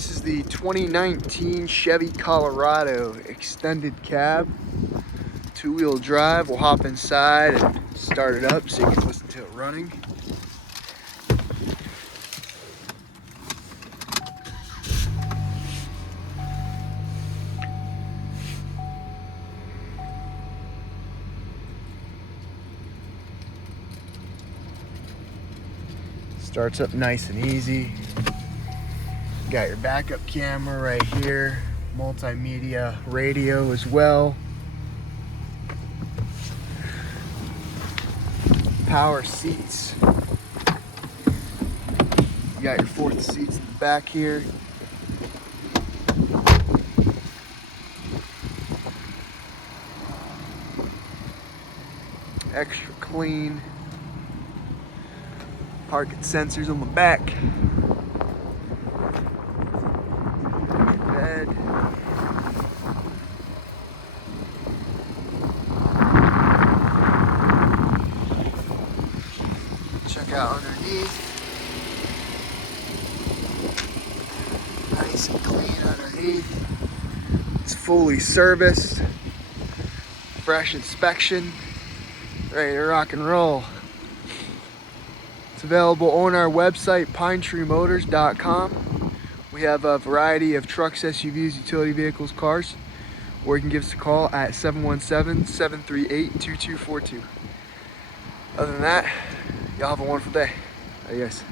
This is the 2019 Chevy Colorado extended cab, two-wheel drive. We'll hop inside and start it up so you can listen to it running. Starts up nice and easy. Got your backup camera right here, multimedia radio as well. Power seats. You got your fourth seats in the back here. Extra clean. Parking sensors on the back. Bed. Check out underneath. Nice and clean underneath. It's fully serviced. Fresh inspection. Ready to rock and roll. It's available on our website, pinetreemotors.com. We have a variety of trucks, SUVs, utility vehicles, cars, or you can give us a call at 717-738-2242. Other than that, y'all have a wonderful day. Adios.